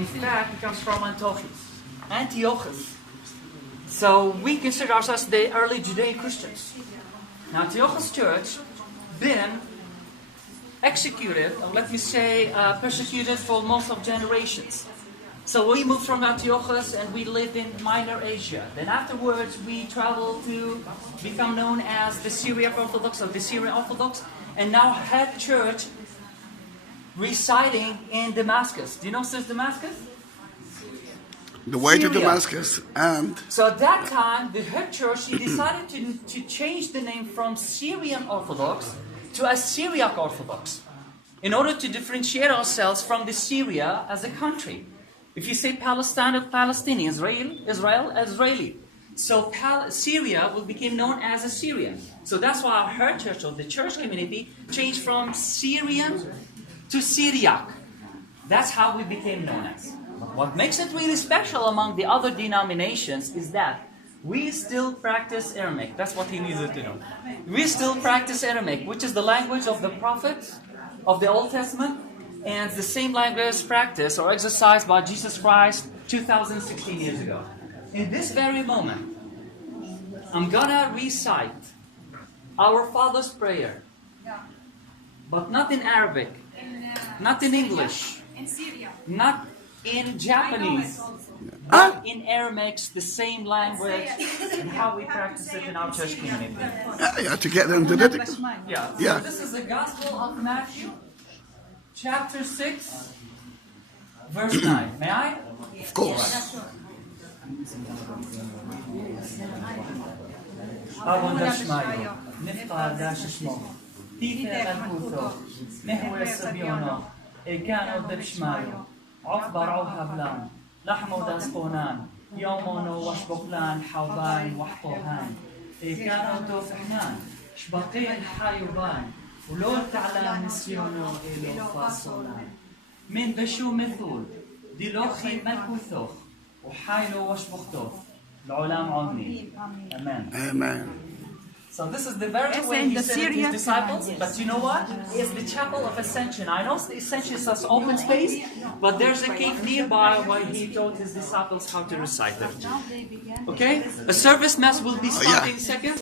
in fact, it comes from Antiochus. So we consider ourselves the early Judaic Christians. Now, Antiochus Church been executed, or let me say, persecuted for most of generations. So we moved from Antiochus and we lived in Minor Asia. Then afterwards we traveled to become known as the Syriac Orthodox or the Syrian Orthodox, and now head church residing in Damascus. Do you know since Damascus? The way to Syria. Damascus, and So at that time, the head church decided to change the name from Syrian Orthodox to Syriac Orthodox in order to differentiate ourselves from the Syria as a country. If you say Palestine, Palestinian, Israel, Israeli. So Syria will become known as Assyria. So that's why our head church or the church community changed from Syrian to Syriac. That's how we became known as. What makes it really special among the other denominations is that we still practice Aramaic. That's what he needed to know. We still practice Aramaic, which is the language of the prophets of the Old Testament, and the same language practiced or exercised by Jesus Christ 2016 years ago. In this very moment, I'm gonna recite our Father's Prayer, but not in Arabic, not in English, In Syria. not in Japanese, but in Aramaic, the same language, and how we practice it in our church community. yeah, to get them to do it. Yeah. Yeah. So this is the Gospel of Matthew, chapter 6, verse 9. May I? Of course. أول دشمايو نفقا داش شمو تيتا الكوثو نهوي السبيونو إيكانو دبشمايو عفبر عوها بلان لحمو داس قونان يومونو وشبقلان حوبان وحطوهان إيكانو توفحنان شبقين حايوبان ولو تعلم نسيونو إلو فاصولان من دشو مثول دلوخي ملكوثوخ وحايلو وشبقتوخ العلام عمي Amen. Amen. So this is the very way he sent it to his disciples. But you know what? It's the chapel of Ascension. I know the Ascension is such open space, but there's a cave nearby where he taught his disciples how to recite it. Okay? A service mass will be starting in seconds.